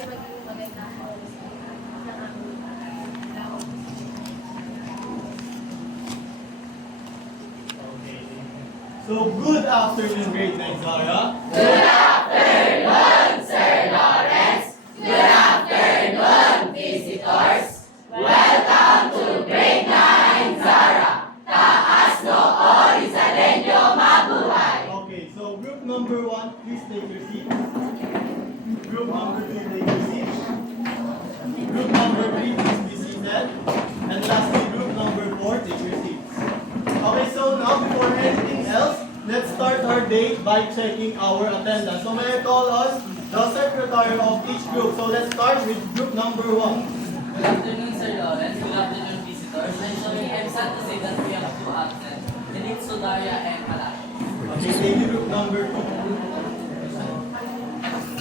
ay maging magandang policy ng aming tao. Okay. So, good afternoon, grade 9, Zara. Good afternoon, Sir Lawrence. Good afternoon, visitors. Welcome to Grade 9, Zara. Taas noo, Rizaleño, mabuhay. Okay, so group number 1, please take your seats. Group number 2, take your seats. Group number 3, please be seated. And lastly, group number 4, take your seats. Okay, so now before anything else, let's start our day by checking our attendance. So may I call on the secretary of each group. So let's start with group number 1. Good afternoon, Sir Lawrence. Good afternoon, visitors. I'm sad to say that we have two absent. And it's Sudaria and Malash. Okay, thank you, group number 2.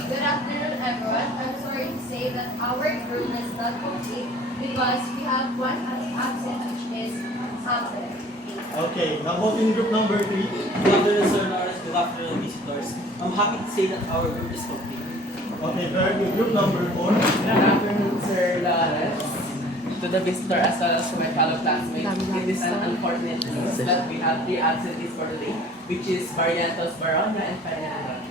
Good afternoon, everyone. I'm sorry to say that our group is not complete because we have one absent, which is absent. Okay, now vote in group number 3. Good afternoon, Sir Lawrence. Good afternoon, visitors. I'm happy to say that our group is complete. Okay, very good. Group number 4. Good afternoon, Sir Lawrence. To the visitor as well as to my fellow classmates, it is an unfortunate news that we have three absentees for today, which is Barrientos Barona and Panela.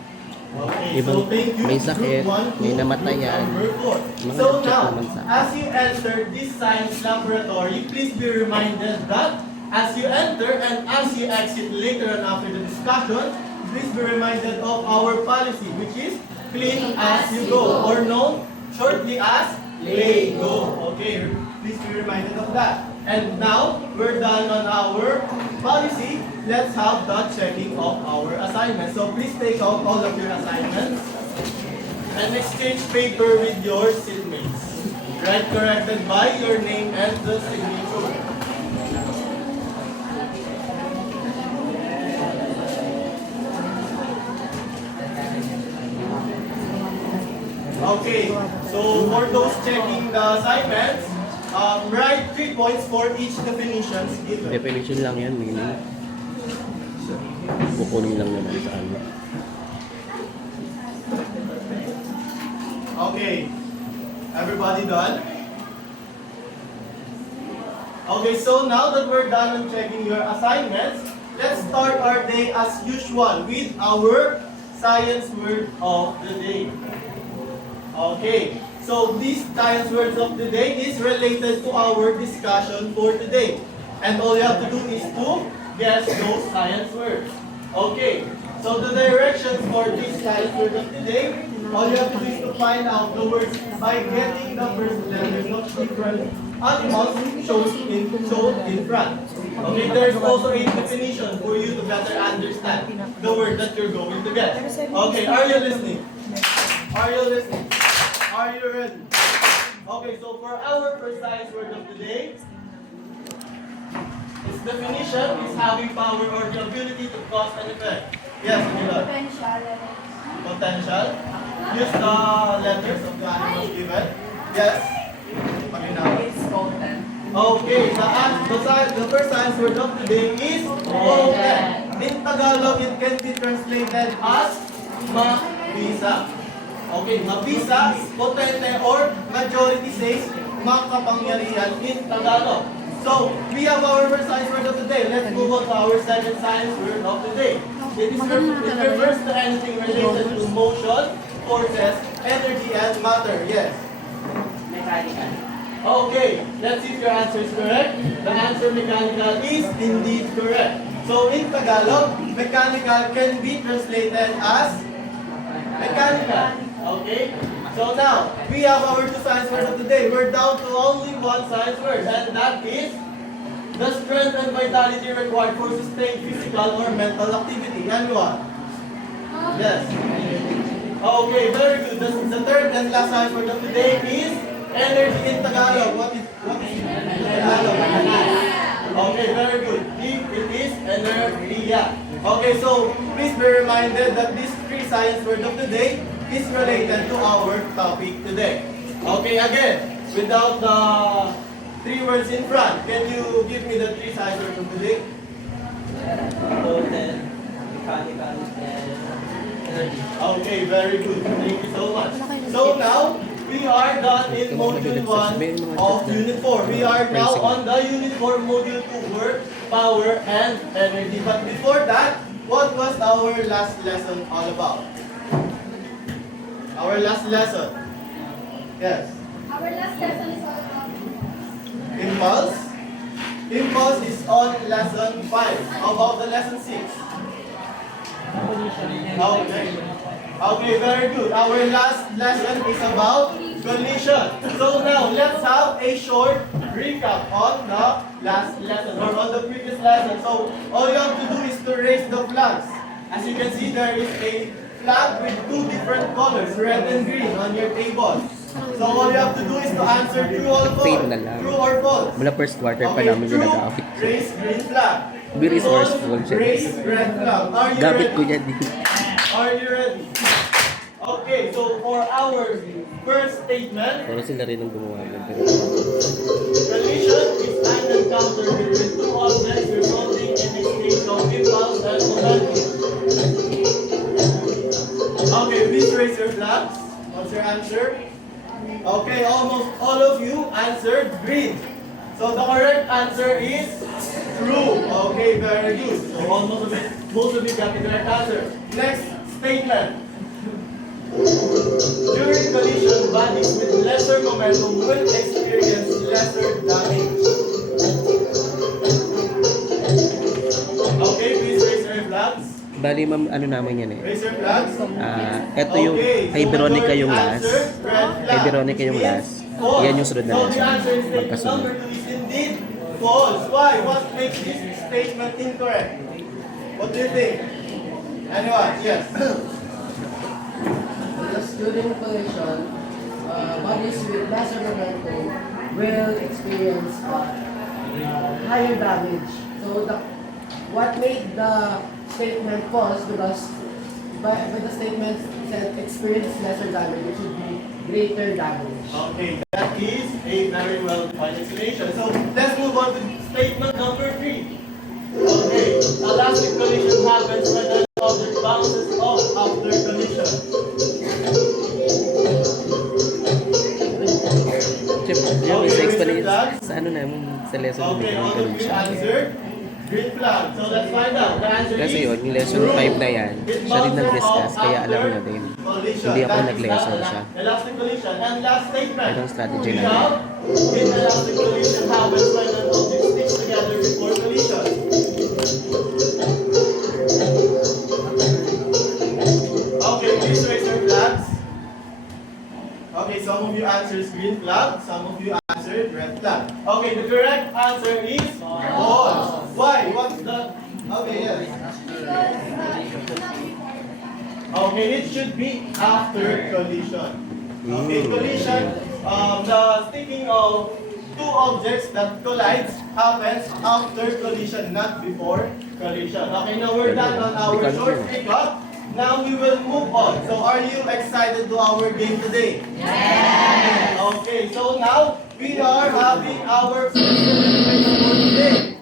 Okay, so thank you. May sakit, Group 1 may to namatayan. group number 4. Mga So nag-check now, naman sa akin. as you enter this science laboratory, please be reminded that as you enter and as you exit later on after the discussion, please be reminded of our policy, which is clean as you go, or known shortly as lay go. Okay, please be reminded of that. And now, we're done on our policy. Let's have the checking of our assignments. So please take out all of your assignments and exchange paper with your seatmates. Write corrected by your name and the signature. Okay, so for those checking the assignments, write 3 points for each definitions given. Definition lang yan, meaning. Kukunin lang naman sa ano. Okay, everybody done? Okay, so now that we're done on checking your assignments, let's start our day as usual with our science word of the day. Okay, so this science words of the day is related to our discussion for today. And all you have to do is to guess those science words. Okay, so the directions for this science word of the day, all you have to do is to find out the words by getting the first letters of different animals shown in front. Okay, there's also a definition for you to better understand the word that you're going to get. Okay, are you listening? Are you listening? Are you ready? Okay, so for our first science word of the day, its definition is having power or the ability to cause an effect. Yes, Camila. Potential. Potential. Use the letters of the animals given. Yes. Paminaw. It's potent. Okay, the first science word of the day is potent. In Tagalog, it can be translated as mabisa. Okay, mabisa, potente, or majority says makapangyarihan in Tagalog. So, we have our first science word of the day. Let's move on to our second science word of the day. It refers to anything related to motion, forces, energy, and matter. Yes. Mechanical. Okay, let's see if your answer is correct. The answer mechanical is indeed correct. So, in Tagalog, mechanical can be translated as mechanical. Okay? So now, we have our two science words of the day. We're down to only one science word, and that is the strength and vitality required for sustained physical or mental activity. Anyone? Yes. Okay, very good. The third and last science word of the day is energy in Tagalog. What is in Tagalog? Okay, very good. It is energia. Okay, so please be reminded that these three science words of the day is related to our topic today. Okay, again, without the three words in front, can you give me the three science words of the day? Potent, mechanical, and energy. Okay, very good. Thank you so much. So now, we are done in Module 1 of Unit 4. We are now on the Unit 4 Module 2, Work, Power, and Energy. But before that, what was our last lesson all about? Our last lesson. Yes. Our last lesson is all about Impulse. Impulse is on lesson 5. How about the lesson 6? Okay. Okay, very good. Our last lesson is about collision. So now, let's have a short recap on the last lesson or on the previous lesson. So, all you have to do is to raise the flags. As you can see, there is a flag with two different colors, red and green, on your table. So, all you have to do is to answer true or false. Fade na lang. True or false. Mula first quarter pa Okay, namin true, yung nag-aapit. raise green flag. Be resourceful, False, James. raise red flag. Are you Gamit ko ready? yan din. Are you ready? Okay, so for our first statement, Pero sila rin ang gumawa nun. Pero collision is an encounter between two objects resulting in a state of impulse and momentum. Okay, please raise your flags. What's your answer? Okay, almost all of you answered green. So the correct answer is true. Okay, very good. So almost most of you got the correct answer. Next statement. During collision, bodies with lesser momentum will experience lesser damage. Okay, please raise your flags. bali ma'am, ano naman yan eh. Raise your flags. Ito yung, kay Veronica yung last. Kay Veronica yung last. Yan yung sunod na So the lesson. answer is statement Magkasunod. number 2 is indeed false. Why? What makes this statement incorrect? What do you think? Anyone? Yes. Because during collision, bodies with lesser momentum will experience higher damage. So what made the statement false, because by the statement said experience lesser damage, it should be greater damage. Okay, that is a very well defined explanation. So let's move on to statement number 3. Okay, elastic collision happens when an object bounces off after collision. Siyempre, yung Okay, explain Mr. Flags. sa ano namin, sa lesson Okay, namin, all of ganun you siya. answered green flag. So let's find out. The answer Kasi is yun, yung lesson true. 5 na yan, It siya rin bounces nag-discuss, off kaya alam after na din. collision. Hindi ako That is nag-lesson the siya. Elastic collision. And last statement. Anong strategy We na have in elastic collision happens when an object sticks together before collision. Okay, please raise your flags. Okay, some of you answered green flag, some of you answered red flag. Okay, the correct answer is false. Why? What's the... Okay, yes. Okay, it should be after collision. Okay, collision, the sticking of two objects that collides happens after collision, not before collision. Okay, now we're done on our short recap. Now we will move on. So are you excited to our game today? Yes! Okay, so now we are having our Olympics for today.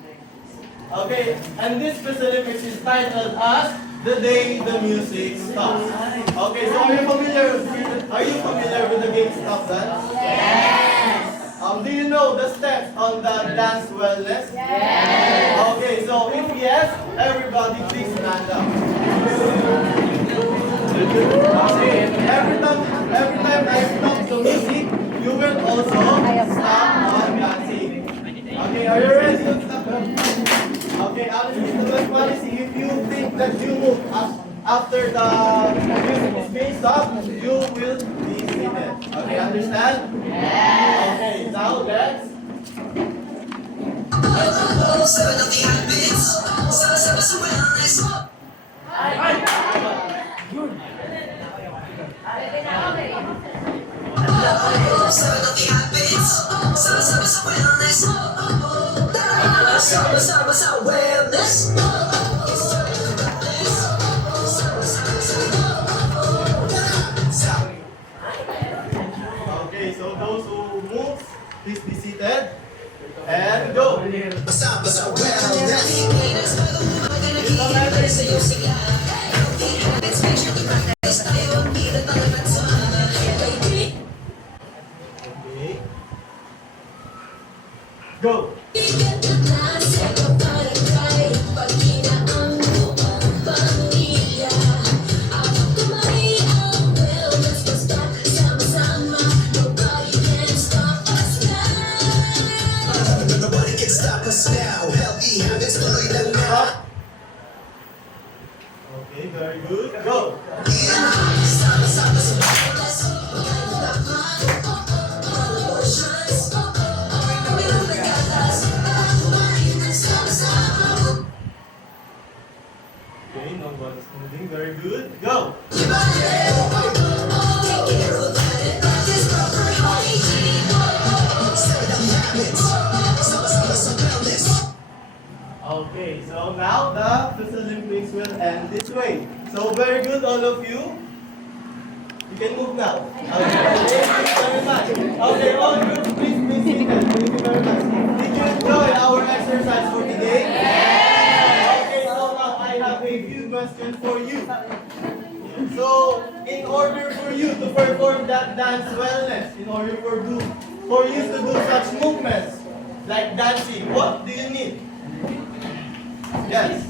Okay, and this Olympics is titled as The Day the Music Stops. Okay, so are you familiar with the game Stop Dance? Yes! Do you know the steps on the dance wellness? Yes! Okay, so if yes, everybody please stand up. Okay, every time I stop the music, you will also stop on dancing. Okay, are you ready? Okay, Alice is the best policy. If you think that you move after the music is being stopped, you will be seated. Okay, understand? Yes. Okay, now let's. Okay, so those who move, please be seated. And go. Go! Okay, so now the Crystal Olympics will end this way. So very good, all of you. You can move now. Okay, thank you very much. Okay, all groups, please be seated. Thank you very much. Did you enjoy our exercise for today? Yes! Okay, so now I have a few questions for you. So, in order for you to perform that dance wellness, in order for you to do such movements like dancing, what do you need? Yes.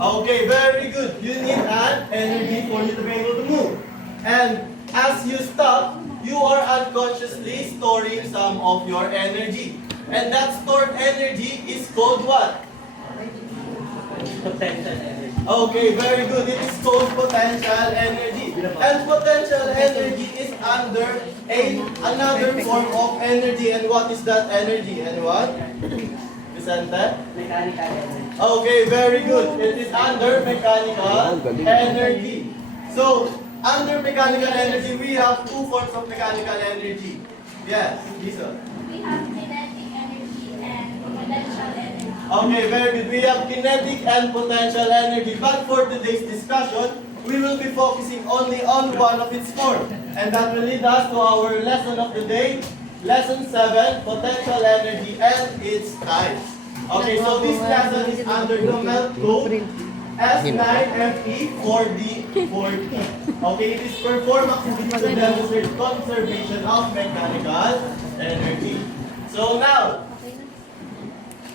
Okay, very good. You need an energy for you to be able to move. And as you stop, you are unconsciously storing some of your energy. And that stored energy is called what? Potential energy. Okay, very good. It is called potential energy. And potential energy is under another form of energy. And what is that energy? Anyone? Vicente? Mechanical energy. Okay, very good. It is under mechanical energy. So, under mechanical energy, we have two forms of mechanical energy. Yes, Lisa. We have kinetic energy and potential energy. Okay, very good. We have kinetic and potential energy. But for today's discussion, we will be focusing only on one of its forms. And that will lead us to our lesson of the day, Lesson 7, Potential Energy and its Types. Okay, so this lesson is under the MELT code S9FE4D4P. Okay, it is perform activity to demonstrate conservation of mechanical energy. So now,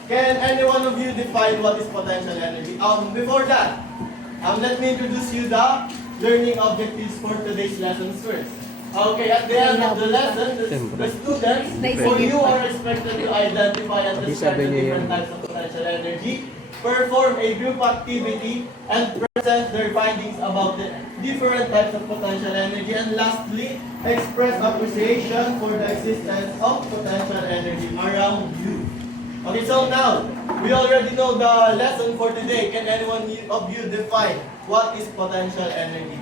can any one of you define what is potential energy? Before that, let me introduce you the learning objectives for today's lesson first. Okay, at the end of the lesson, the students, for you are expected to identify and describe the different types of potential energy, perform a group activity, and present their findings about the different types of potential energy, and lastly, express appreciation for the existence of potential energy around you. Okay, so now, we already know the lesson for today. Can anyone of you define what is potential energy?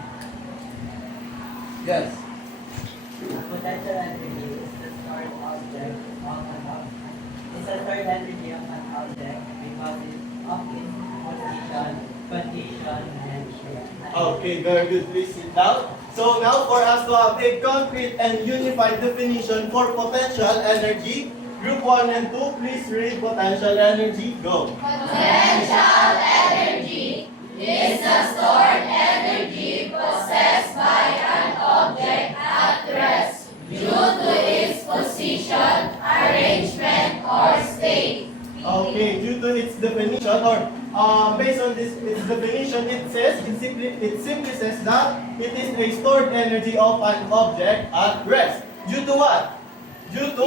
Yes. Potential energy is the stored object of an object. It's a stored energy of an object because of its position, condition, and shape. Okay, very good. Please sit down. So now for us to have a concrete and unified definition for potential energy, group 1 and 2, please read potential energy. Go. Potential energy is the stored energy possessed by an object at rest due to its position, arrangement, or state. Okay, due to its definition or based on its definition, it simply says that it is a stored energy of an object at rest. Due to what? Due to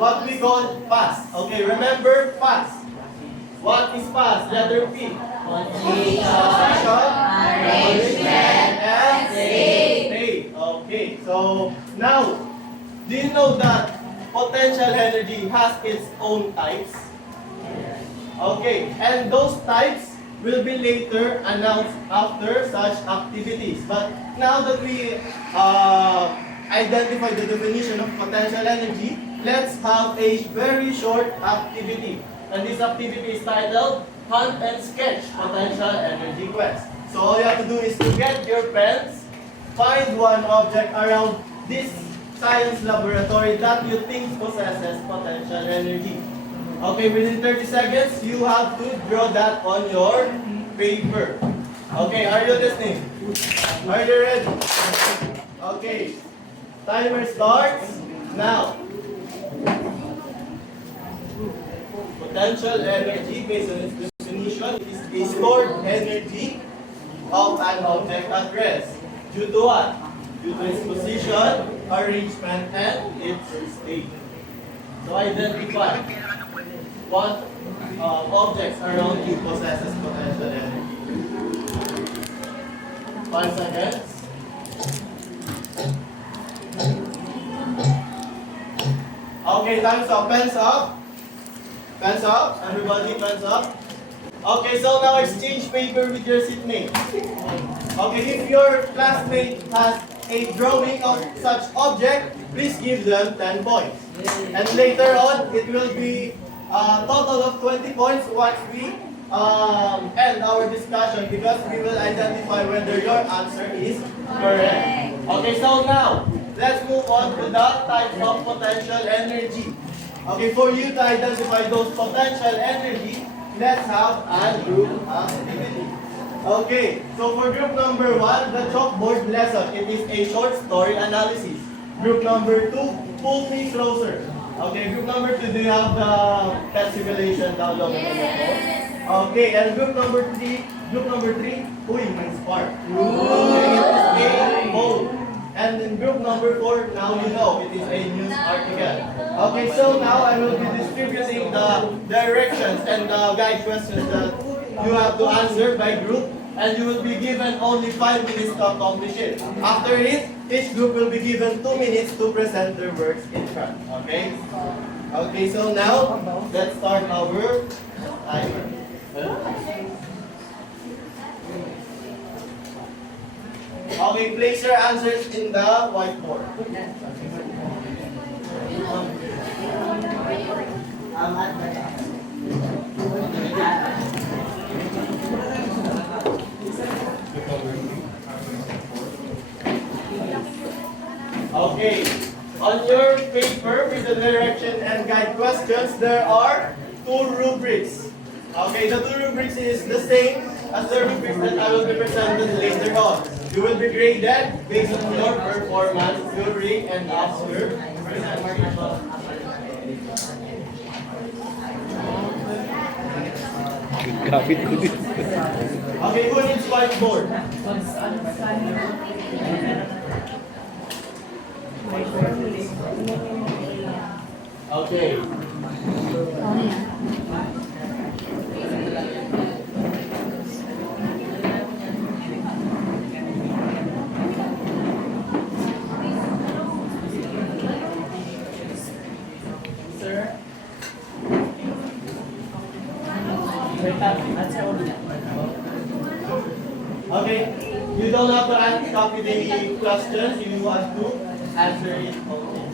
what we call past. Okay, remember past. What is past? Letter P. Position, arrangement, and state. Okay, so now, do you know that potential energy has its own types? Okay, and those types will be later announced after such activities. But now that we identify the definition of potential energy, let's have a very short activity. And this activity is titled Hunt and Sketch Potential Energy Quest. So all you have to do is to get your pens, find one object around this science laboratory that you think possesses potential energy. Okay, within 30 seconds, you have to draw that on your paper. Okay, are you listening? Are you ready? Okay, timer starts now. Potential energy, based on its definition, is a stored energy of an object at rest. Due to what? Due to its position, arrangement, and its state. So identify what objects around you possesses potential energy. 5 seconds. Okay, time's up. Pens up. Pens up. Everybody, pens up. Okay, so now exchange paper with your seatmate. Okay, if your classmate has a drawing of such object, please give them 10 points. And later on, it will be a total of 20 points once we end our discussion because we will identify whether your answer is correct. Okay, so now, let's move on to the types of potential energy. Okay, for you to identify those potential energy, let's have a group activity. Okay, so for group number 1, the chalkboard lesson, it is a short story analysis. Group number 2, pull me closer. Okay, group number 2, do you have the pet simulation downloaded on your phone? Okay, and group number 3, Uy, may spark. Okay, it is a poll. And in group number 4, now you know, it is a news article. Okay, so now I will be distributing the directions and the guide questions that you have to answer by group, and you will be given only 5 minutes to accomplish it. After it, each group will be given 2 minutes to present their works in front. Okay? Okay, so now, let's start our timer. Okay, place your answers in the whiteboard. Okay, on your paper with the direction and guide questions, there are 2 rubrics. Okay, the 2 rubrics is the same as the rubrics that I will be presented later on. You will be graded based on your performance during and after presentation. Kapit ko din. Okay, who needs whiteboard? Okay. Sir? Okay, you don't have to copy the questions, you have to answer it only.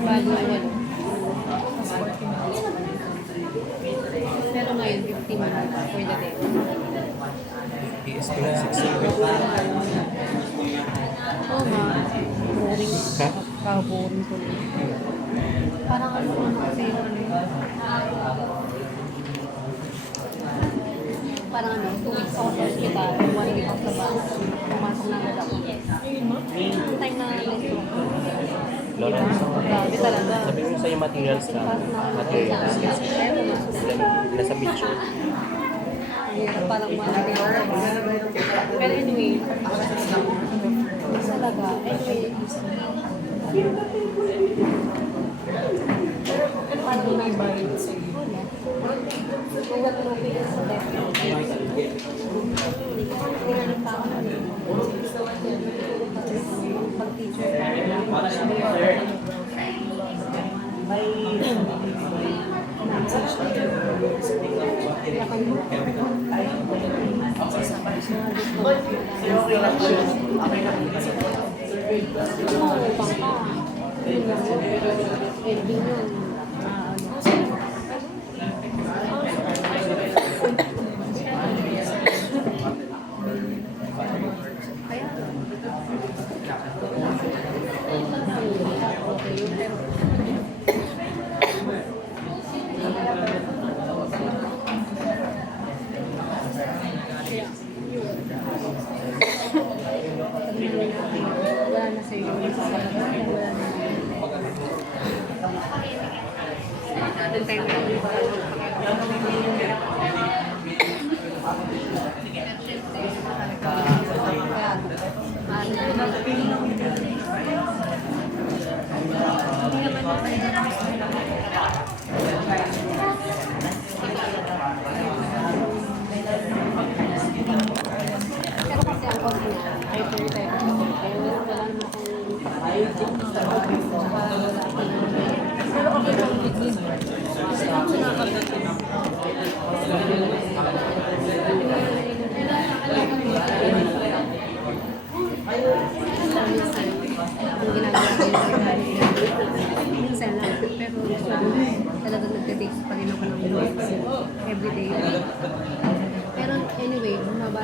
Bago yun. Pero ngayon, 50 minutes for the day. Oo nga. Boring. Kaka-boring ko lang. Parang ano kasi yung ano yun. Parang ano, 2 weeks ako sa hospital, 1 week ako sa bahay. Pumasok na agad ako. Ang time na lesson. Lawrence, Grabe talaga. sabi mo sa'yo materials ka. Materials. Kaya pumasok. Nasa beach. Hirap parang malaki ako sa bahay. Pero anyway, talaga, anyway, paano na bayad sa iyo? Ugat mo bigas sa depot. Hindi na nagtao na rin. Pag-teacher Upang ka. Ending yun. Wala na sa iyo. Wala na.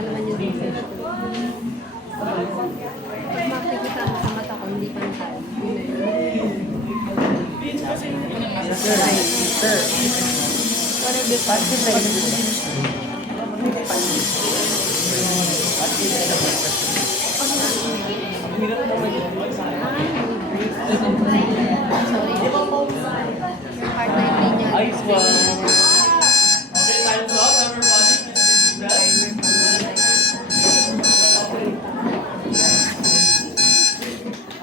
naman yung research ko. Pag makikita mo sa mata ko, hindi pantay. Yun na yun. What are the Your partner linya. Okay, time's up. Everybody, please be seated.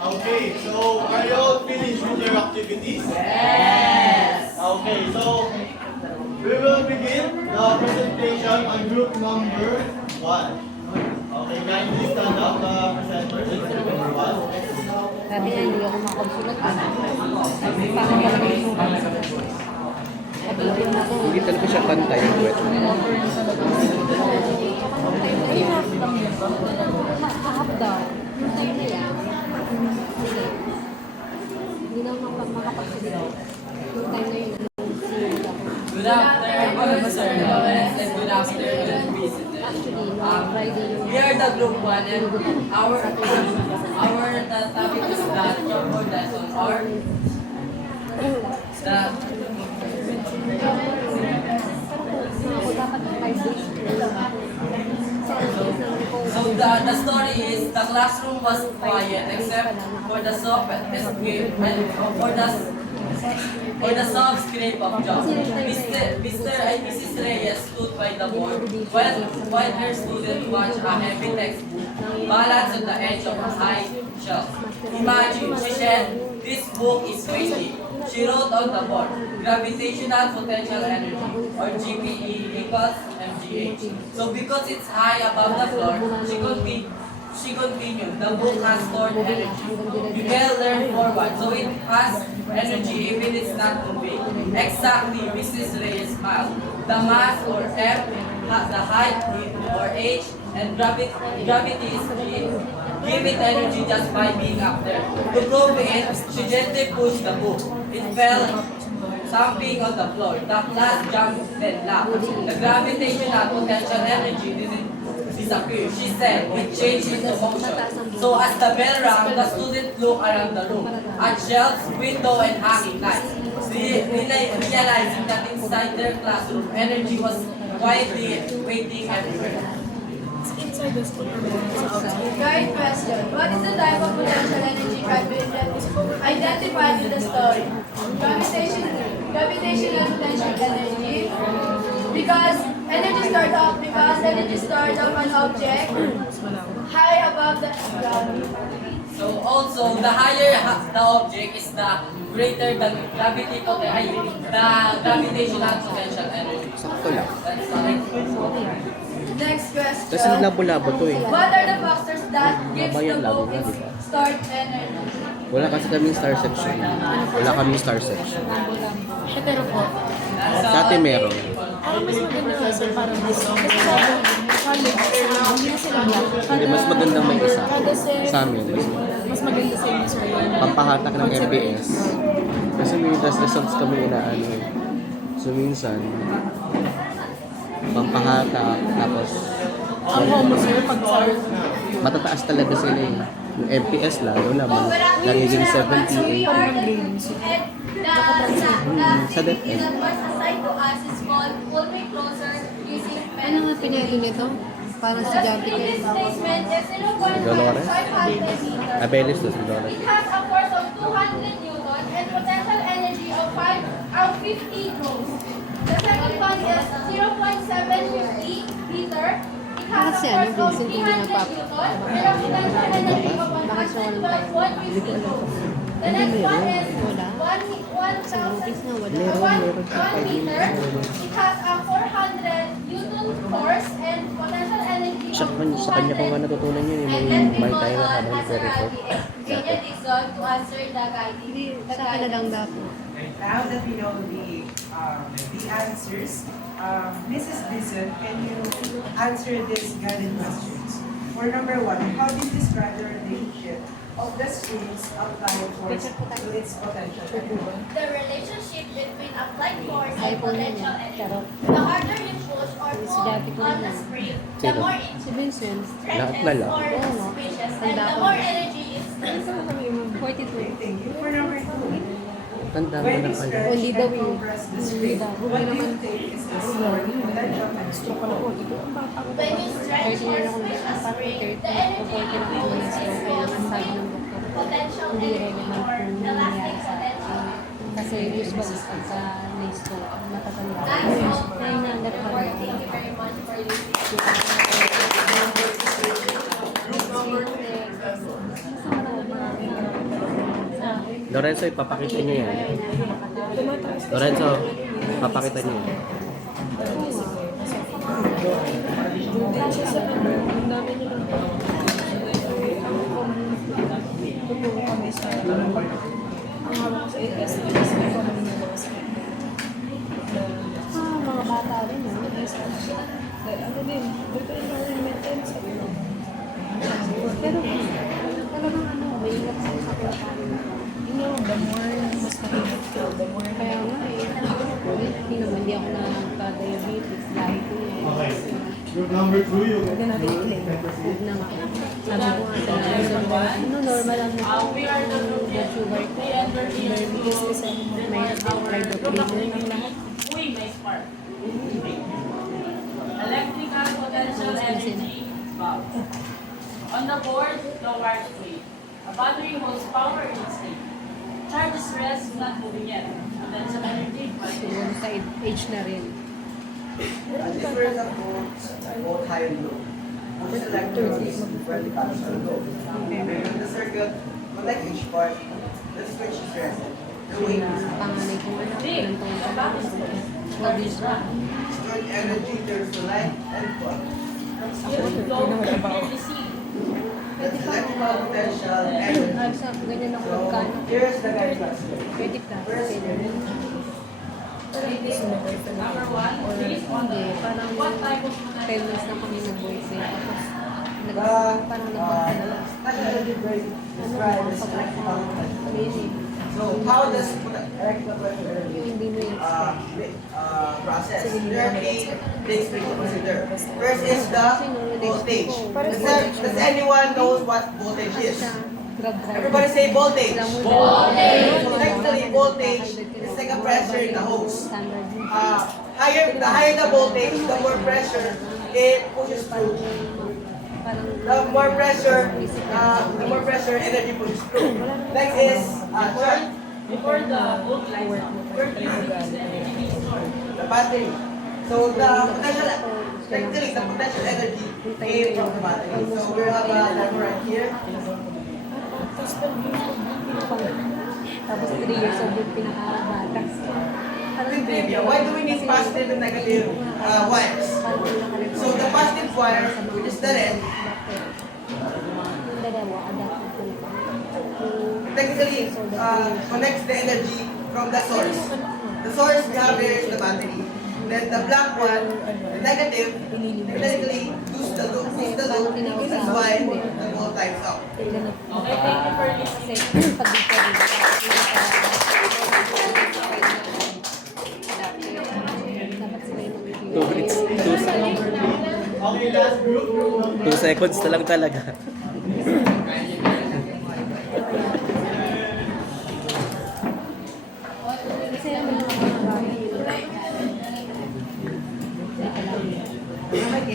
Okay, so are you all finished with your activities? Yes! Okay, so we will begin the presentation on group number 1. Okay, kindly stand up, the presenters in group number 1. Dati nga hindi ako makakonsulat. Parang lang yung kapilipin ako. Hindi talaga siya pantay yung kwet. Ay, half lang yun. Half daw. Yung time na yan. Hindi na ako makapagsalita. Yung time na yun. Good afternoon, Sir Lawrence, and good afternoon, visitors. Actually, no, Friday yung... We are the group 1 and our the topic is that your board lesson or that Ako dapat 5 days. so the story is the classroom was quiet except for the soft escape and for the soft scrape of jaws. Mr. and Mrs. Reyes stood by the board while her student watched a heavy textbook balanced on the edge of a high shelf. Imagine, she said, this book is weighty. She wrote on the board, gravitational potential energy, or GPE equals mgh. So because it's high above the floor, she continued, the book has stored energy. You can learn forward, so it has energy even it's not too big. Exactly, Mrs. Reyes smiled. The mass or M, the height or H, and gravity is G. Give it energy just by being up there. To prove it, she gently pushed the book. It fell, thumping on the floor. The class jumped then laughed. The gravitational potential energy didn't disappear. She said it changed into motion. So as the bell rang, the students looked around the room at shelves, window, and hanging lights. Realizing that inside their classroom, energy was quietly waiting everywhere. Right question. What is the type of potential energy identified in the story? Gravitational potential energy. Because energy stored of an object high above the ground. So also, the higher the object is the greater the gravitational potential energy. Sakto lang. That's correct. Next question. Kasi labo-labo to eh. What are the factors that gives the Mabayan labo book nga, its di ba? stored energy? Wala kasi kaming star section. Wala kaming star section. Pero po, Dati meron. mas maganda nga sir para mas kasi sa college, hindi na sila black. Hindi, mas magandang may isa. Kada sir, Sa amin. mas maganda sa inyo sir yun. Pampahatak ng MBS. Kasi may test results kami inaano eh. So minsan, pampahatak, tapos Ang homo sir, pag sir, matataas talaga sila eh. Yung MPS lalo naman, nagiging 70, 80. Sa DepEd. That was assigned to us is called Pull Me Closer using pen. ano nga pinili nito? Parang estudyante In this kayo. statement, is Dolores? 0.500 meters. Abelis na si Dolores. It has a force of 200 newton and potential energy of 50 joules. The second one is 0.750 liter. It has Kasi a ano, force of Vincent, hindi 300 nagpap- newton and a potential energy of 150 joules. The next one is Wala. 1,000 Notice na wala. one meter. It has a 400 newton force and potential energy Sa, of sa kanya ko nga natutunan yun eh. And May then we may call tayo na on habang as a report. Angel Dixon to answer the guiding. Sa akin na lang dapat. Right, now that we know the answers, Mrs. Dixon, can you answer these guided questions? For number 1, how do you describe the relationship of the strings applied force to its potential energy? The relationship between applied force and iPhone yun potential eh. energy. Charot. The harder you push or Si pull dati ko on yun the eh. spring, the Sino? more it Si Vincent. Nakapla stretches lang. or Oo, no? squishes, and Tanda the ko. more energy it Ano spends. ka kami mo? 42. Thank you. For number 2, Tanda mo when na you kayo. stretch Hindi daw and eh. compress the Hindi string, daw. what do you naman. think is the stored potential energy? When you stretch 30 or na ako squish a na spring, 30 the o energy 40 na ako flows na is kaya nga called sabi ng doktor. potential Hindi energy relevant or kung elastic nangyayari sa atin. potential. Kasi usually pagka na-stroke, matatanda. That's all for Kaya nga, the report. Thank you very much for listening. Group number 2. Lorenzo, ipapakita niyo yan. Lorenzo, ipapakita niyo yan. Mga bata rin, no? Pero, talagang ano, may ingat sa kapatid. Kaya nga eh. Hindi naman, hindi ako nagka-diabetes. Lahi ko eh. Okay. Group number 2, yung Huwag na nga. Sabi ko nga sa ano, normal ang blood sugar ko. May hydroplaning ng lahat. Uy, may spark. Electrical potential energy bulb. On the board, the wire straight. A battery holds power in its state. Charge is rest, not moving yet. Potential energy, Siguro sa age na rin. The difference of both high and low. Most electrons vertical and low. In the circuit, connect each part, the switch is rested. The Yung weight is panganay kong anak, ilang taon pa lang. Nag-use na. stored energy turns to light and fun. flow and receive. That's electrical potential energy. Sa ganyan ako So, magkano. here's the guidelines. 20 plus. First, Number one, based on Hindi, the parang what type of 10 months na kami nag-voice eh. Tapos, parang the nagpapalala. special energy break described as electrical potential. Amazing. So, how does electrical potential energy Yung hindi mo process? There are three things we need to consider. First is the voltage. Does anyone knows what voltage is? Everybody say voltage. So technically, voltage is like a pressure in the hose. The higher the voltage, the more pressure it pushes through. The more pressure energy pushes through. Next is charge. before the volt lights up. Where do you think is the energy being stored? The battery. So the potential, technically the potential energy came from the battery. So we have a number right here. Tapos 3 years old yung pinakabata. With trivia, why do we need positive and negative wires? So the positive wire, which is the red, Yung dalawa, adapted ko na. technically connects the energy from the source. The source we have here is the battery. Then the black one, the negative, technically boosts the loop. This is why the volt lights up. Okay, thank you for listening. Kasi pag dito dapat sila yung 2 minutes, Okay, last group. 2 seconds na lang talaga. kasi yung mga ito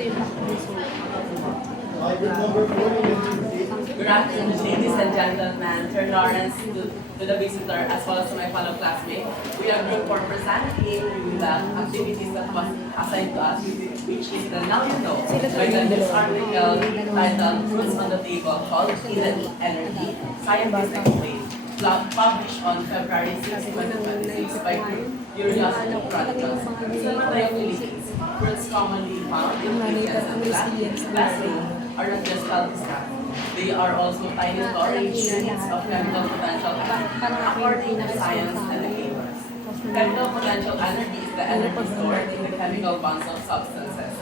yung back result. Okay, group number 4, you can proceed. Good afternoon, ladies and gentlemen, Sir Lawrence, to the visitor, as well as to my fellow classmates. We are group 4 presenting the activities that was assigned to us, which is the Now You Know, by the news article titled Fruits on the Table called Hidden Energy, Scientists Explain, published on February 6, 2026 by Curiosity Chronicles. Sa mga Philippines, fruits commonly found in regions of Lastly, are not just healthy stuff. They are also tiny storage units of chemical potential according to science and the papers. Chemical potential energy is the energy stored in the chemical bonds of substances.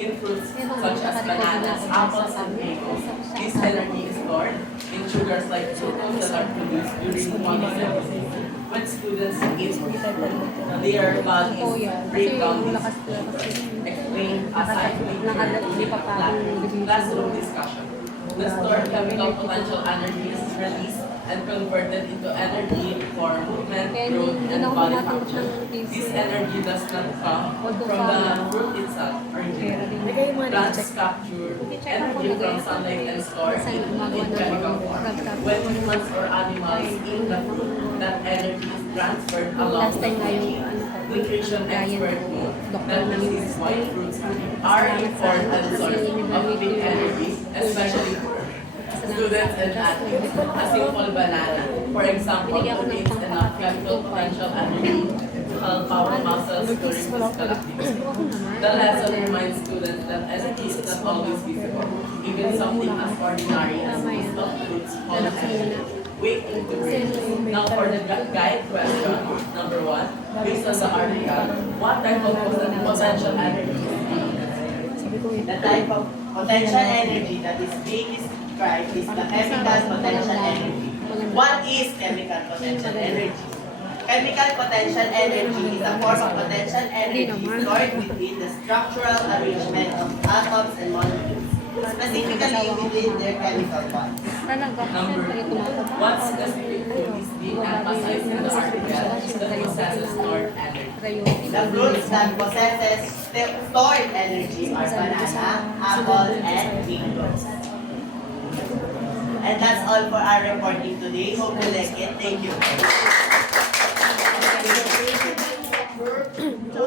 in fruits such as bananas, apples, and mangoes. This energy is stored in sugars like glucose that are produced during photosynthesis. When students eat, their bodies break down these explained as I classroom discussion. The stored chemical potential energy is released and converted into energy for movement, growth, and body function. This energy does not come from the fruit itself or gene. Plants capture energy from sunlight and store it in chemical form. When humans or animals eat the fruit, that energy is transferred along the food. Nutrition expert know that these white fruits are important source of big energy, especially for students and athletes. A simple banana, for example, contains enough chemical potential energy to help our muscles during physical activity. The lesson reminds students that energy is not always visible. Even something as ordinary as taste of fruits holds energy. Wait into brains. Now for the guide question, number 1, based on the article, what type of potential energy is being? The type of potential energy that is being described is the chemical potential energy. What is chemical potential energy? Chemical potential energy is a form of potential energy stored within the structural arrangement of atoms and molecules, specifically within their chemical bonds. Number 2, what specific food is being emphasized in the article that possesses stored energy? The fruits that possesses stored energy are banana, apple, and mangoes. And that's all for our reporting today. Hope you like it. Thank you. So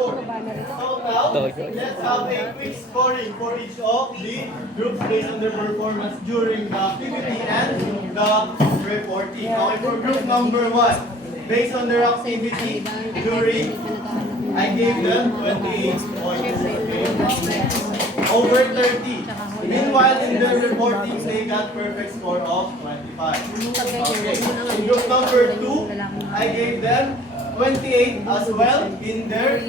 now, let's have a quick scoring for each of the groups based on their performance during the activity and the reporting. Okay, for group number 1, based on their activity during, I gave them 20 points. Okay. Over 30. Meanwhile, in their reporting, they got perfect score of 25. Okay. In group number 2, I gave them 28 as well in their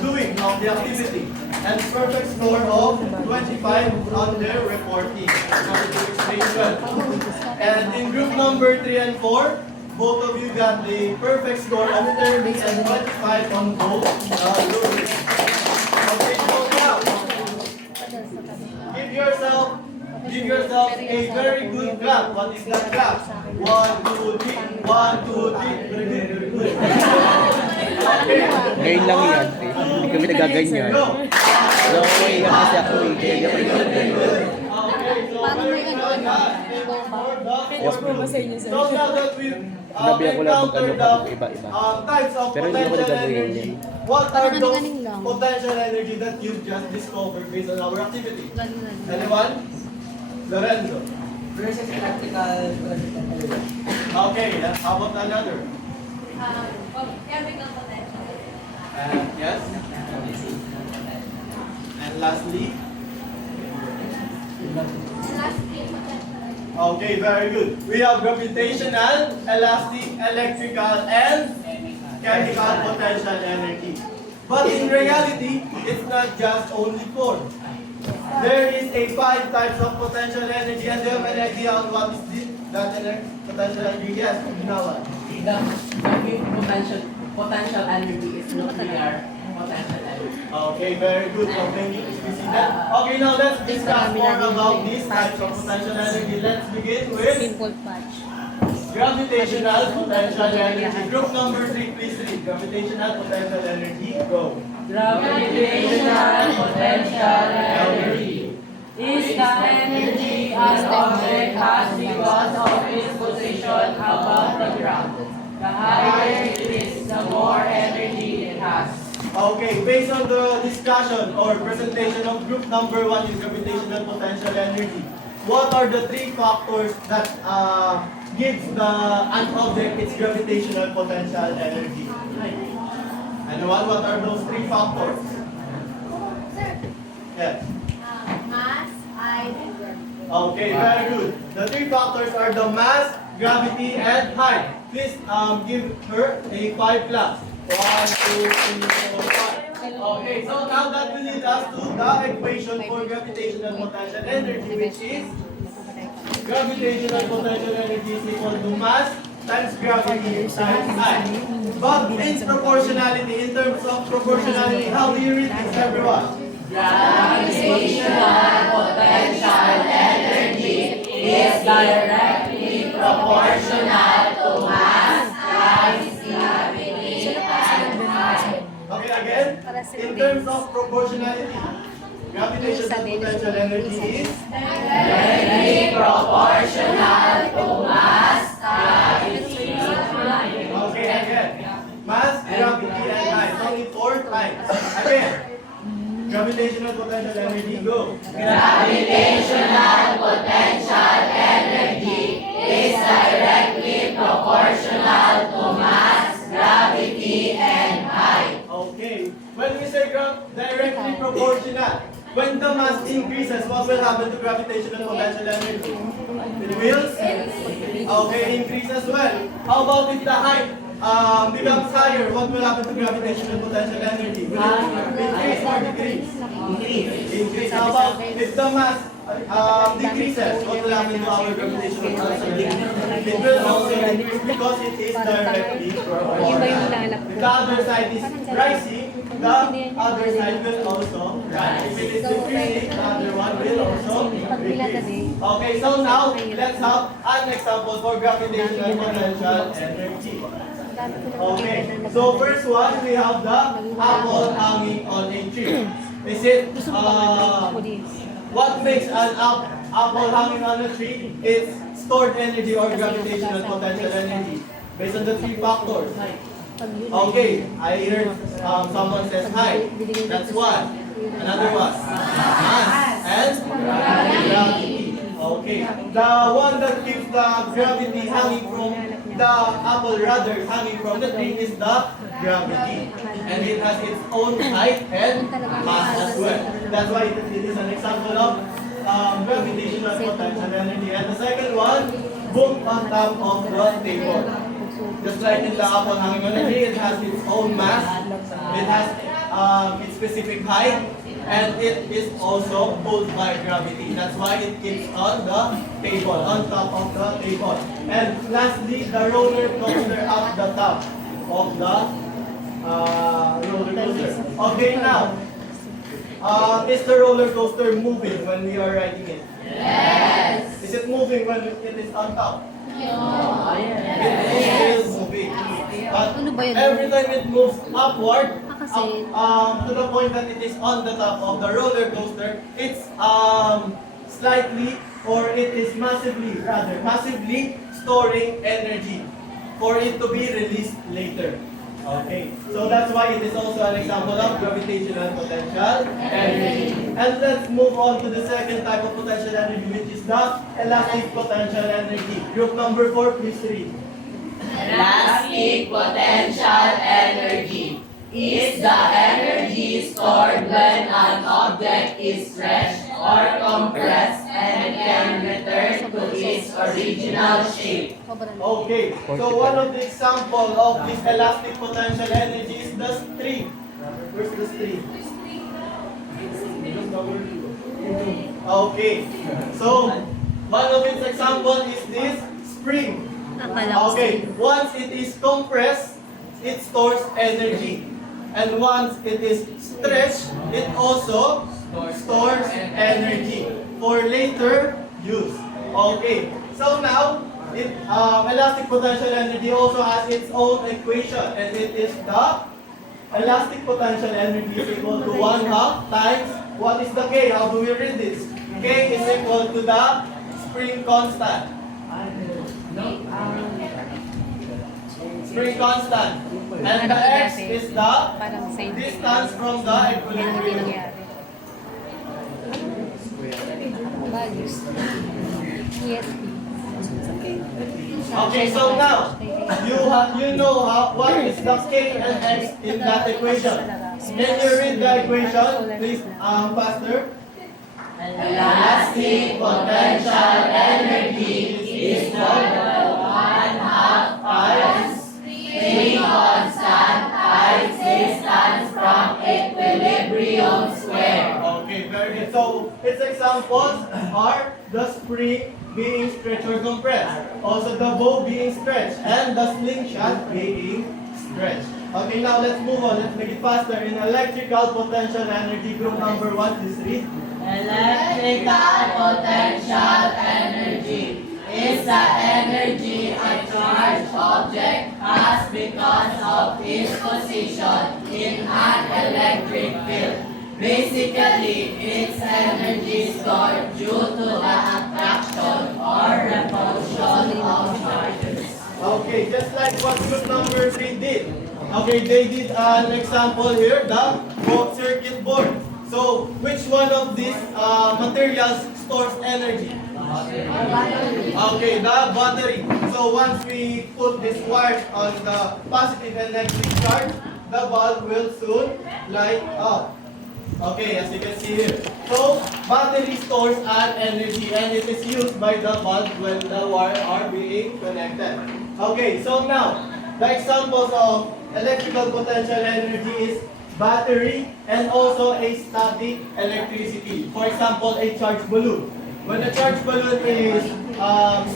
doing of the activity, and perfect score of 25 on their reporting. And in group number 3 and 4, both of you got the perfect score of 30 and 25 on both groups. Okay, so now, give yourself a very good clap. What is that clap? 1, 2, 3, 1, 2, 3. Very good, very good. Okay. Ngayon lang yan. Hindi kami nagaganyan. Go. No way, yan kasi ako eh. Kaya yan Okay, so very good. So now that we've Sabi ako lang encountered mag-ano the iba-iba. types of Pero hindi ako potential nagagawin energy, yan. what are those galing lang. potential energy that you've just discovered based on our activity? Anyone? Lorenzo. Versus electrical energy. Okay, how about another? Chemical potential. Yes? And lastly? Elastic potential. Okay, very good. We have gravitational, elastic, electrical, and chemical potential energy. But in reality, it's not just only 4. There is a 5 types of potential energy, and do you have an idea on what is this? That potential energy? Yes, Ginawa. The potential energy is nuclear potential energy. Okay, very good. So thank you. We see that. Okay, now let's discuss more about these types of potential energy. Let's begin with Simple patch. gravitational potential energy. Group number 3, please read. Gravitational potential energy. Go. Gravitational potential energy is the energy an object has because of its position above the ground. The higher it is, the more energy it has. Okay, based on the discussion or presentation of group number 1 in gravitational potential energy, what are the 3 factors that gives an object its gravitational potential energy? Anyone, what are those 3 factors? Sir, Yes. mass, height, and gravity. Okay, very good. The 3 factors are the mass, gravity, and height. Please give her a 5 claps. 1, 2, 3, 4, 5. Okay, so now that will lead us to the equation for gravitational potential energy, which is gravitational potential energy is equal to mass times gravity times I. But in proportionality, in terms of proportionality, how do you read this, everyone? Gravitational potential energy is directly proportional to mass times gravity. Okay, again, in terms of proportionality, gravitational potential energy is Directly proportional to mass gravity. okay, again, mass, gravity, and time. Only 4 times. Again, gravitational potential energy, go. Gravitational potential energy is directly proportional to mass, gravity, and height. Okay. When we say directly proportional, when the mass increases, what will happen to gravitational potential energy? It will increase as well. How about if the height becomes higher? What will happen to gravitational potential energy? Will it increase or decrease? Increase. How about if the mass decreases? What will happen to our gravitational potential energy? It will also increase because it is directly proportional. If the other side is rising, the other side will also rise. If it is decreasing, the other one will also decrease. Okay, so now let's have an example for gravitational potential energy. Okay, so first one, we have the apple hanging on a tree. Is it, what makes an apple hanging on a tree? It's stored energy or gravitational potential energy. Based on the 3 factors. Okay, I heard someone says height. That's one. Another one. Mass. And gravity. Okay. The one that gives the gravity hanging from the apple, rather hanging from the tree, is the gravity. And it has its own height and mass as well. That's why it is an example of gravitational potential energy. And the second one, book on top of the table. Just like in the apple hanging on the tree, it has its own mass, it has its specific height, and it is also pulled by gravity. That's why it keeps on the table, on top of the table. And lastly, the roller coaster at the top of the roller coaster. Okay, now, is the roller coaster moving when we are riding it? Yes. Is it moving when it is on top? It is moving. But every time it moves upward, to the point that it is on the top of the roller coaster, it's slightly, or it is massively storing energy for it to be released later. Okay, so that's why it is also an example of gravitational potential energy. And let's move on to the second type of potential energy, which is the elastic potential energy. Group number 4, please read. Elastic potential energy is the energy stored when an object is stretched or compressed and can return to its original shape. Okay, so one of the example of this elastic potential energy is the string. Where's the string? Okay, so one of its example is this spring. Okay, once it is compressed, it stores energy. And once it is stretched, it also stores energy for later use. Okay, so now, elastic potential energy also has its own equation, and it is the elastic potential energy is equal to 1/2 times, what is the K? How do we read this? K is equal to the spring constant. Spring constant. And the X is the distance from the equilibrium. Okay, so now you know what is the K and X in that equation. Can you read the equation, please, faster? Elastic potential energy is equal to 1/2 times spring constant times distance from equilibrium. Okay, so its examples are the spring being stretched or compressed, also the bow being stretched, and the slingshot being stretched. Okay, now let's move on. Let's make it faster. In electrical potential energy, group number 1, please read. Electrical potential energy is the energy a charged object has because of its position in an electric field. Basically, its energy stored due to the attraction or repulsion of charges. Okay, just like what group number 3 did. Okay, they did an example here, the both circuit board. So, which one of these materials stores energy? Okay, the battery. So, once we put this wire on the positive and negative charge, the bulb will soon light up. Okay, as you can see here. So, battery stores an energy and it is used by the bulb when the wire are being connected. Okay, so now, the examples of electrical potential energy is battery and also a static electricity. For example, a charged balloon. When a charged balloon is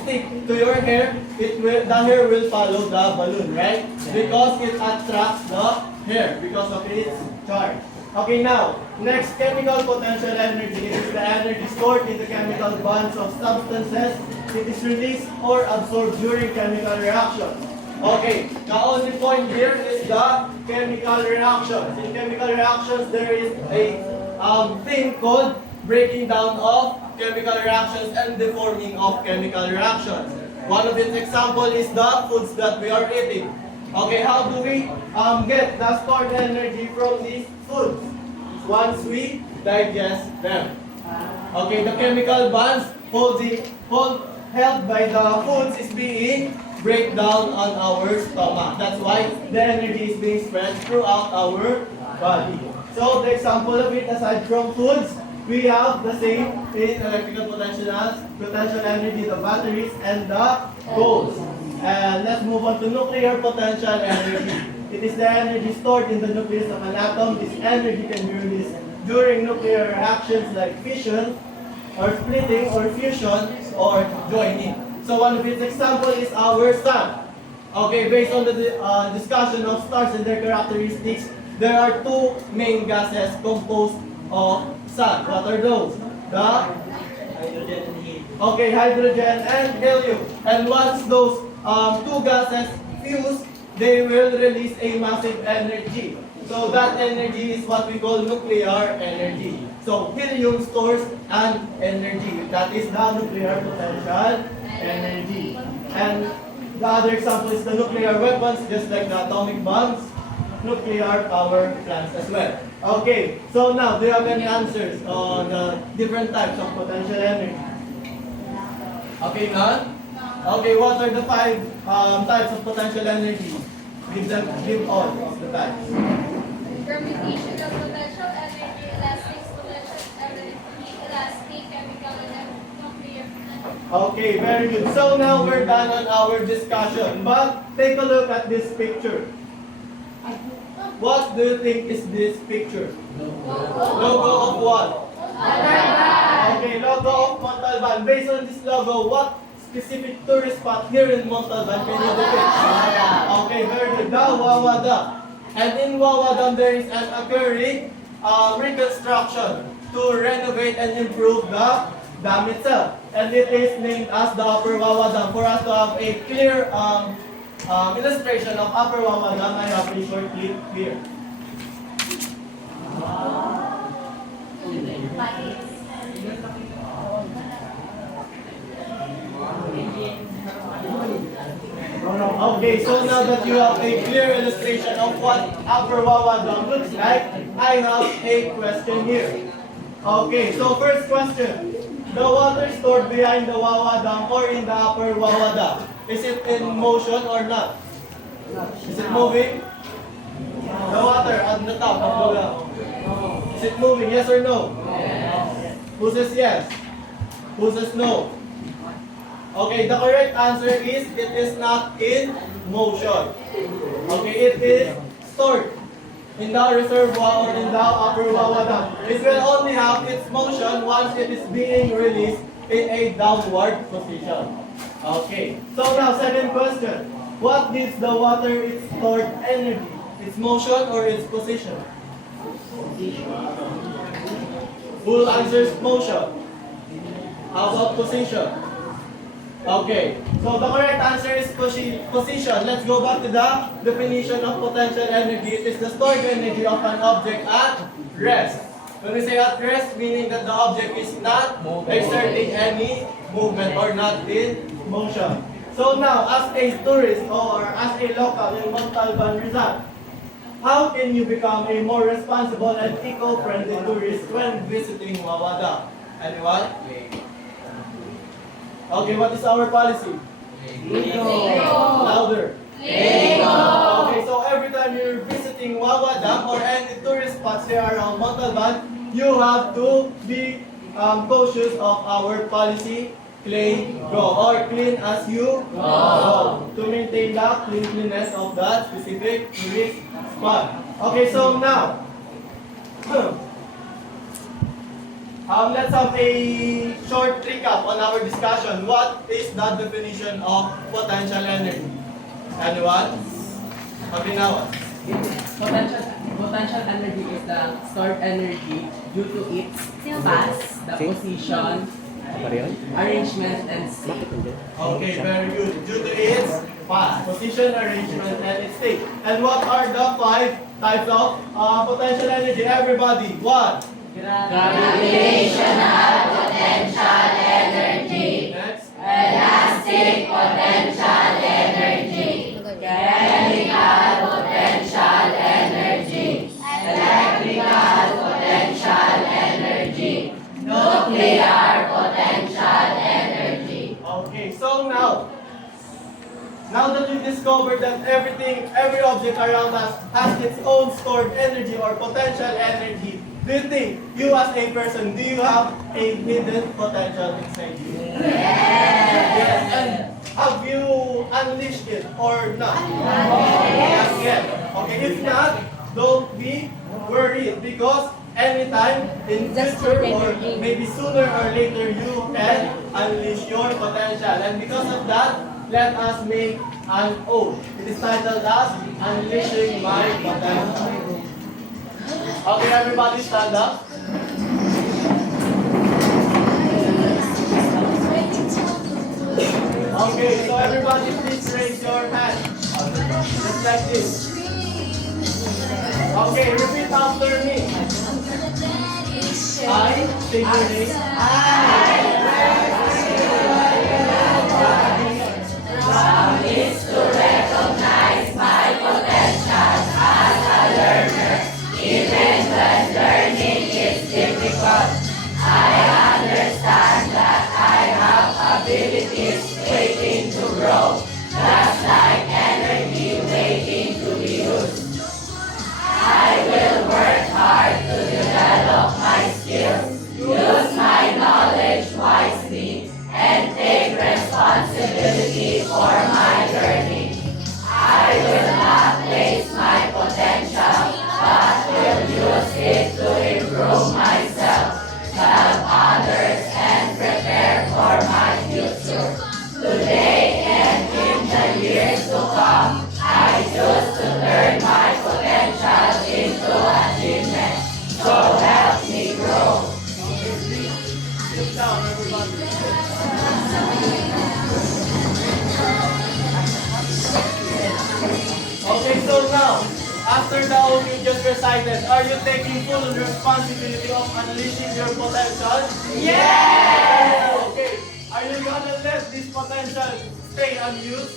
stick to your hair, the hair will follow the balloon, right? Because it attracts the hair because of its charge. Okay, now, next, chemical potential energy. It is the energy stored in the chemical bonds of substances. It is released or absorbed during chemical reactions. Okay, the only point here is the chemical reactions. In chemical reactions, there is a thing called breaking down of chemical reactions and deforming of chemical reactions. One of its example is the foods that we are eating. Okay, how do we get the stored energy from these foods? Once we digest them. Okay, the chemical bonds held by the foods is being break down on our stomach. That's why the energy is being spread throughout our body. So the example of it, aside from foods, we have the same in electrical potential energy, the batteries and the coals. And let's move on to nuclear potential energy. It is the energy stored in the nucleus of an atom. This energy can be released during nuclear reactions like fission, or splitting, or fusion, or joining. So one of its example is our sun. Okay, based on the discussion of stars and their characteristics, there are two main gases composed of sun. What are those? The Hydrogen and helium. okay, hydrogen and helium. And once those two gases fuse, they will release a massive energy. So that energy is what we call nuclear energy. So helium stores an energy. That is the nuclear potential energy. And the other example is the nuclear weapons, just like the atomic bombs, nuclear power plants as well. Okay, so now, do you have any answers on the different types of potential energy? Okay, none? Okay, what are the 5 types of potential energy? Give all of the types. Gravitational potential energy, elastic potential energy, elastic, chemical, and nuclear. Okay, very good. So now we're done on our discussion. But take a look at this picture. What do you think is this picture? Logo of what? Okay, logo of Montalban. Based on this logo, what specific tourist spot here in Montalban can you depict? Okay, very good. The Wawa Dam. And in Wawa Dam, there is an occurring reconstruction to renovate and improve the dam itself. And it is named as the Upper Wawa Dam. For us to have a clear illustration of Upper Wawa Dam, I have a short clip here. Okay, so now that you have a clear illustration of what Upper Wawa Dam looks like, I have a question here. Okay, so first question. The water stored behind the Wawa Dam or in the Upper Wawa Dam, is it in motion or not? Is it moving? The water at the top of the well. Is it moving, yes or no? Who says yes? Who says no? Okay, the correct answer is it is not in motion. Okay, it is stored. in the reservoir or in the upper wawa dam. It will only have its motion once it is being released in a downward position. Okay, so now second question. What gives the water its stored energy? Its motion or its position? Who answers motion? How about position? Okay, so the correct answer is position. Let's go back to the definition of potential energy. It is the stored energy of an object at rest. When we say at rest, meaning that the object is not exerting any movement or not in motion. So now, as a tourist or as a local in Montalban, Rizal, how can you become a more responsible and eco-friendly tourist when visiting Wawada? Anyone? Okay, what is our policy? Louder. Okay, so every time you're visiting Wawa Dam or any tourist spots here around Montalban, you have to be cautious of our policy, clean go, or clean as you go, to maintain the cleanliness of that specific tourist spot. Okay, so now, let's have a short recap on our discussion. What is the definition of potential energy? Anyone? Pabinawan. Potential energy is the stored energy due to its mass, the position, arrangement, and state. Okay, very good. Due to its mass, position, arrangement, and its state. And what are the 5 types of potential energy? Everybody, what? Gravitational potential energy. Next. Elastic potential energy. Chemical potential energy. Electrical potential energy. Nuclear potential energy. Okay, so now that we've discovered that every object around us has its own stored energy or potential energy, do you think, you as a person, do you have a hidden potential inside you? Yes. And have you unleashed it or not? Not yet. Okay, if not, don't be worried because anytime in future or maybe sooner or later you can unleash your potential. And because of that, let us make an oath. It is titled as Unleashing My Potential. Okay, everybody stand up. Okay, so everybody please raise your hand. Just like this. Okay, repeat after me. I, state your name. Promise to recognize my potential as a learner, even when learning is difficult. I understand that I have abilities waiting to grow, just like energy waiting to be used. I will work hard to develop my skills, use my knowledge wisely, and take responsibility for my journey. I will not waste my potential, but will use it to improve myself, help others, and prepare for my future. Today and in the years to come, I choose to turn my potential into achievement. So help me grow. Sit down, everybody. Okay, so now, after the oath you just recited, are you taking full responsibility of unleashing your potential? Yes! Okay, are you gonna let this potential stay unused?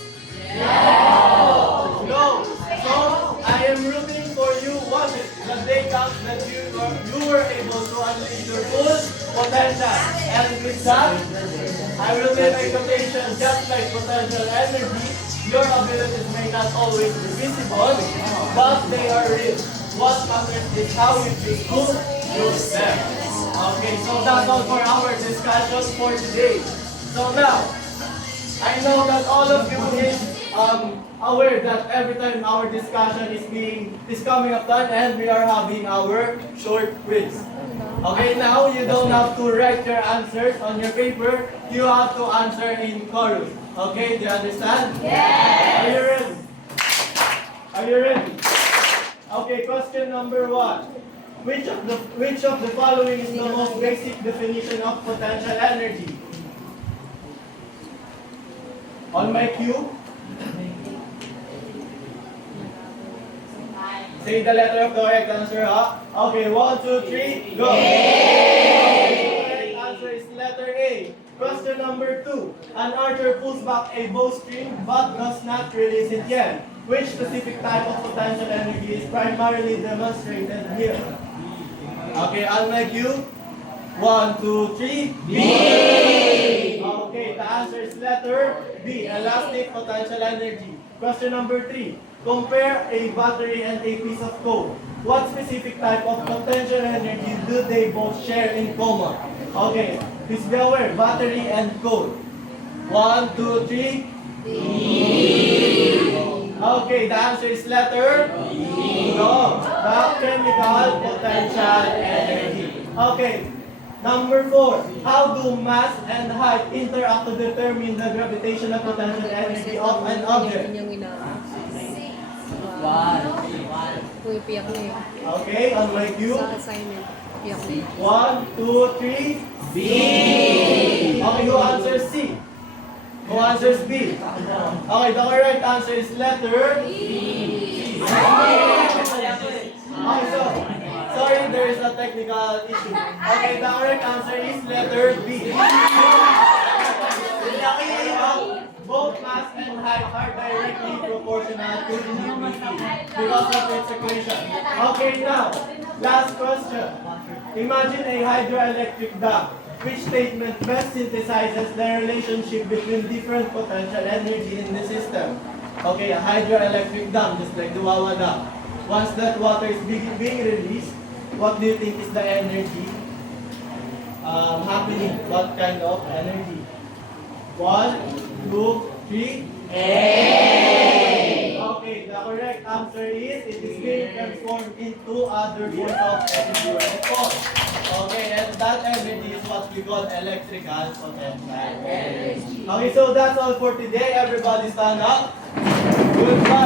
No! So, I am rooting for you once the day comes that you were able to unleash your full potential. And with that, I will make a quotation just like potential energy. Your abilities may not always be visible, but they are real. What matters is how we choose to use them. Okay, so that's all for our discussion for today. So now, I know that all of you aware that every time our discussion is coming up done and we are having our short quiz. Okay, now you don't have to write your answers on your paper. You have to answer in chorus. Okay, do you understand? Yes! Are you ready? Are you ready? Okay, question number 1. Which of the following is the most basic definition of potential energy? On my cue, say the letter of the correct answer, huh? Okay, 1, 2, 3, go! Okay, the correct answer is letter A. Question number 2. An archer pulls back a bowstring but does not release it yet. Which specific type of potential energy is primarily demonstrated here? Okay, on my cue. 1, 2, 3, B! Okay, the answer is letter B, elastic potential energy. Question number 3. Compare a battery and a piece of coal. What specific type of potential energy do they both share in common? Okay, please be aware, battery and coal. 1, 2, 3. Okay, the answer is letter B. No, the chemical potential energy. Okay, number 4. How do mass and height interact to determine the gravitational potential energy of an object? Uy, piyak na eh. Okay, on my cue. Sa assignment, piyak na. 1, 2, 3, B. Okay, who answers C? Who answers B? Okay, the correct answer is letter E. Okay, so, sorry, there is a technical issue. Okay, the correct answer is letter B. Both mass and height are directly proportional to gravity because of its equation. Okay, now, last question. Imagine a hydroelectric dam. Which statement best synthesizes the relationship between different potential energy in the system? Okay, a hydroelectric dam, just like the Wawa Dam. Once that water is being released, what do you think is the energy happening? What kind of energy? 1, 2, 3. Okay, the correct answer is it is being transformed into other forms of energy when it falls. Okay, and that energy is what we call electrical potential energy. Okay, so that's all for today. Everybody stand up. Goodbye.